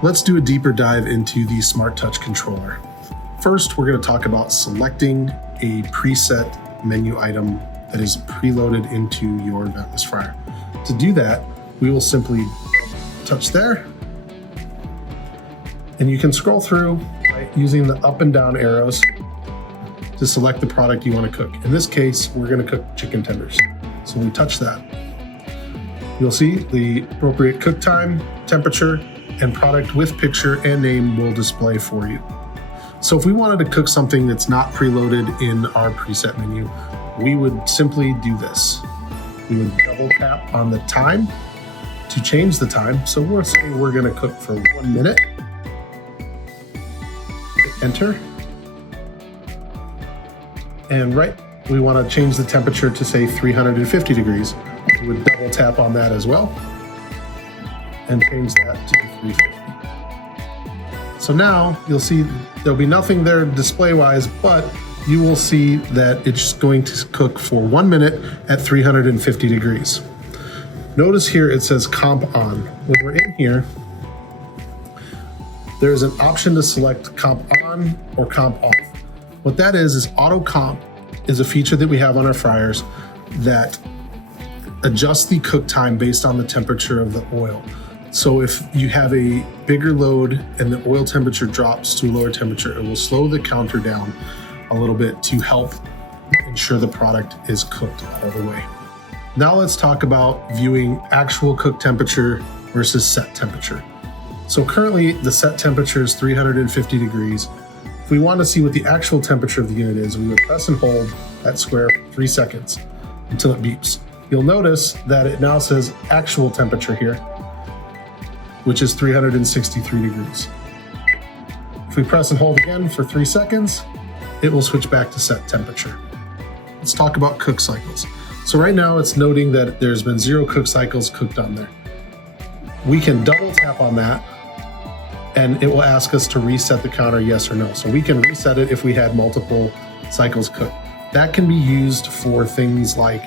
Let's do a deeper dive into the SmartTouch controller. First, we're going to talk about selecting a preset menu item that is preloaded into your ventless fryer. To do that, we will simply touch there, and you can scroll through by using the up and down arrows to select the product you want to cook. In this case, we're going to cook chicken tenders. So we touch that. You'll see the appropriate cook time, temperature, and product with picture and name will display for you. So if we wanted to cook something that's not preloaded in our preset menu, we would simply do this. We would double tap on the time to change the time. So we'll say we're going to cook for 1 minute. Hit enter. And we want to change the temperature to say 350 degrees. We would double tap on that as well and change that to 350. So now you'll see there'll be nothing there display-wise, but you will see that it's going to cook for 1 minute at 350 degrees. Notice here it says comp on. When we're in here, there's an option to select comp on or comp off. What that is auto comp is a feature that we have on our fryers that adjusts the cook time based on the temperature of the oil. So if you have a bigger load and the oil temperature drops to a lower temperature, it will slow the counter down a little bit to help ensure the product is cooked all the way. Now let's talk about viewing actual cook temperature versus set temperature. So currently the set temperature is 350 degrees. If we want to see what the actual temperature of the unit is, we would press and hold that square for 3 seconds until it beeps. You'll notice that it now says actual temperature here, which is 363 degrees. If we press and hold again for 3 seconds, it will switch back to set temperature. Let's talk about cook cycles. So right now it's noting that there's been 0 cook cycles cooked on there. We can double tap on that and it will ask us to reset the counter, yes or no. So we can reset it if we had multiple cycles cooked. That can be used for things like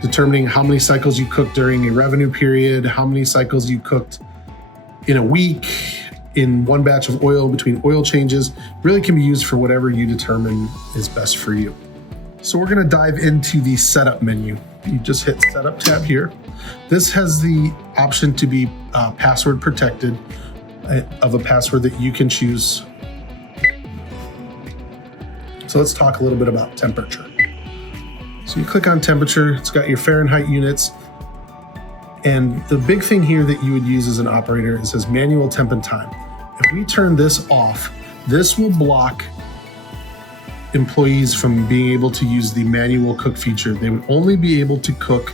determining how many cycles you cooked during a revenue period, how many cycles you cooked in a week, in one batch of oil, between oil changes. Really can be used for whatever you determine is best for you. So we're gonna dive into the setup menu. You just hit setup tab here. This has the option to be password protected of a password that you can choose. So let's talk a little bit about temperature. So you click on temperature, it's got your Fahrenheit units. And the big thing here that you would use as an operator, it says manual temp and time. If we turn this off, this will block employees from being able to use the manual cook feature. They would only be able to cook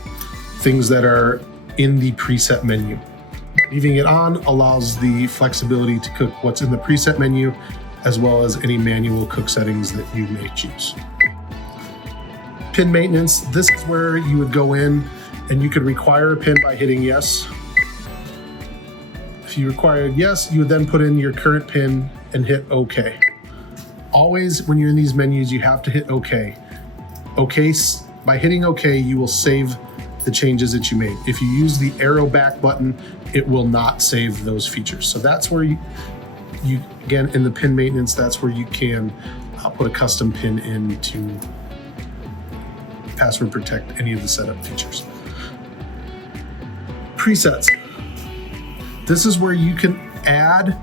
things that are in the preset menu. Leaving it on allows the flexibility to cook what's in the preset menu, as well as any manual cook settings that you may choose. Pin maintenance, this is where you would go in and you could require a pin by hitting yes. If you required yes, you would then put in your current pin and hit OK. Always when you're in these menus, you have to hit OK. By hitting OK, you will save the changes that you made. If you use the arrow back button, it will not save those features. So that's where you again, in the pin maintenance, that's where you can put a custom pin in to password protect any of the setup features. Presets. This is where you can add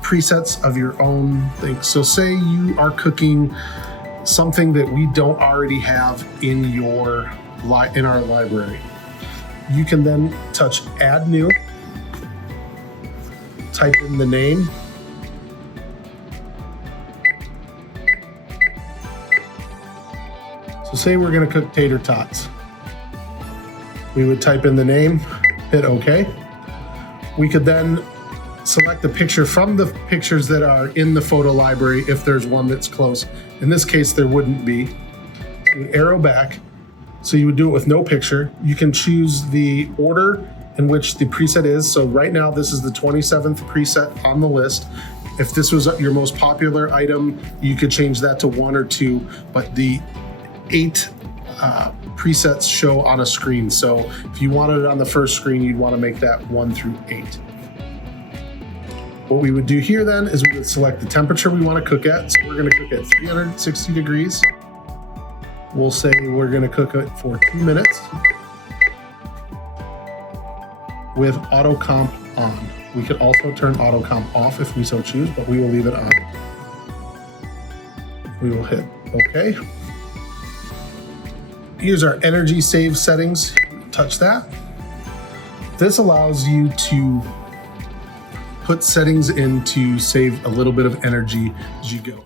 presets of your own thing. So say you are cooking something that we don't already have in our library. You can then touch add new, type in the name, so say we're going to cook tater tots. We would type in the name, hit OK. We could then select the picture from the pictures that are in the photo library if there's one that's close. In this case, there wouldn't be. So you would arrow back. So you would do it with no picture. You can choose the order in which the preset is. So right now, this is the 27th preset on the list. If this was your most popular item, you could change that to 1 or 2, but the 8 presets show on a screen. So if you wanted it on the first screen, you'd want to make that 1 through 8. What we would do here then is we would select the temperature we want to cook at. So we're going to cook at 360 degrees. We'll say we're going to cook it for 2 minutes with auto comp on. We could also turn auto comp off if we so choose, but we will leave it on. We will hit OK. Here's our energy save settings. Touch that. This allows you to put settings in to save a little bit of energy as you go.